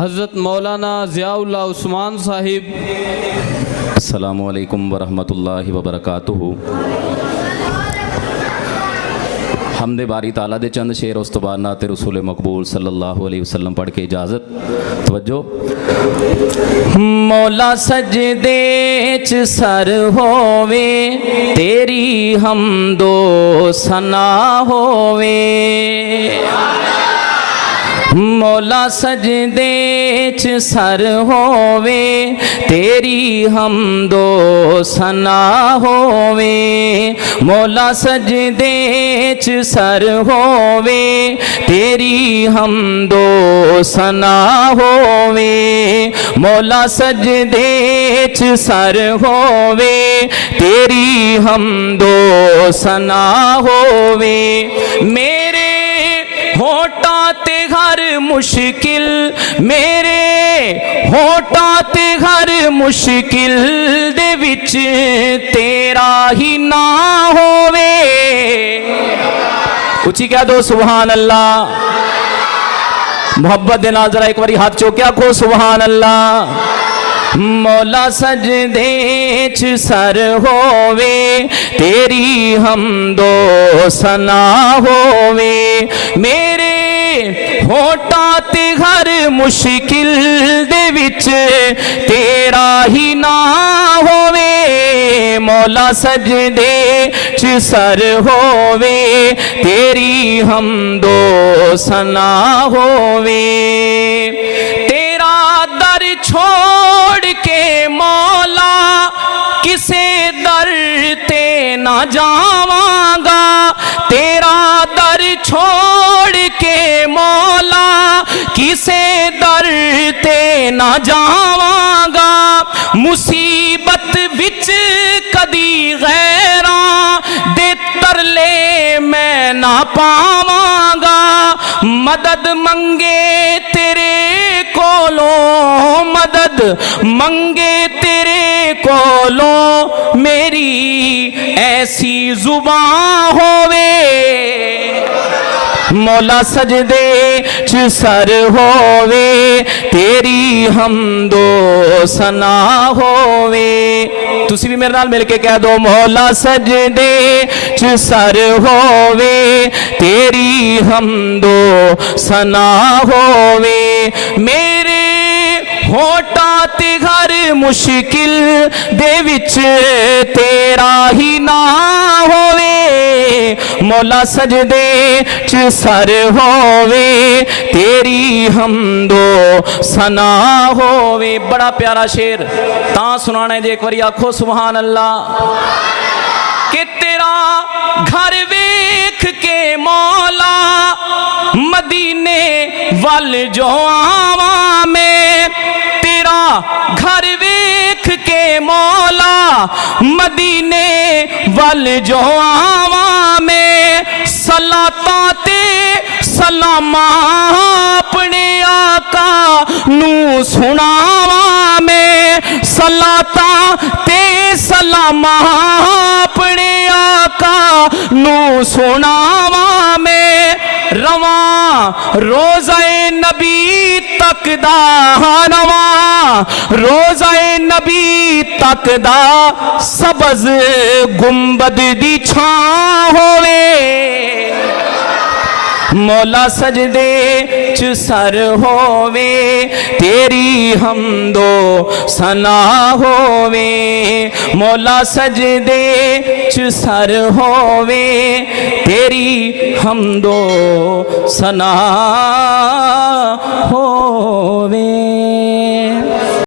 हज़रत मौलाना ज़ियाउल्लाह उस्मान साहिब। अस्सलामु अलैकुम वरहमतुल्लाहि वबरकातुहू। हमदे बारी ताला दे चंद शेर उस तो बाद नाते रसूल मकबूल सल्लल्लाहु अलैहि वसल्लम पढ़ के इजाज़त। तवज्जो। मौला सजदे च सर होवे तेरी हमदो सना होवे। मौला सजदे च सर होवे तेरी हमदो सना होवे। मौला सजदे च सर होवे तेरी हमदो सना होवे। मौला सजदे च सर होवे तेरी हमदो सना होवे। मेरे होठा ते हर मुश्किल मेरे होठा ते हर मुश्किल दे विच तेरा ही ना होवे। उची क्या दो सुभान अल्लाह। मोहब्बत दे नाल जरा एक बारी हाथ चौकिया को सुभान अल्लाह। मौला सजदे च सर होवे तेरी हमदो सना होवे। मेरे होठा ते हर मुश्किल दे विच तेरा ही ना होवे। मौला सजदे च सर होवे तेरी हमदो सना होवे। तेरा दर छोड़ के मौला किसे दर ते ना जावांगा। तेरा दर छोड़ के मौला किसे दर ते ना जावांगा। मुसीबत विच कदी गैरां दे तरले मैं ना पावांगा। मदद मंगे तेरे कोलों मदद मंगे तेरे कोलों मेरी ऐसी जुबां होवे। मौला सजदे च सर होवे तेरी हमदो सना होवे। तुसी भी मेरे नाल मिलके कह दो मौला सजदे च सर होवे तेरी हमदो सना होवे। मेरे होठा ते हर मुश्किल दे विच तेरा ही ना होवे। मौला सजदे च सर होवे तेरी हमदो सना होवे। बड़ा प्यारा शेर ता सुनाना है जे एक बारी आखो सुभान अल्लाह। कि तेरा घर वेख के मौला मदीने वल जो आवा मैं। तेरा घर वेख के मौला मदीने वल जो आवा मैं। सलाता ते सलामा अपने आका नू सुनावा मैं। सलाता ते सलामा अपने आका नू सुनावा मैं। रवा रोज़ाए नबी तक दा रवा रोज़ाए नबी तक दा सबज गुंबद दी छां होवे। मौला सजदे च सर होवे तेरी हमदो सना होवे। मौला सजदे च सर होवे तेरी हमदो सना होवे।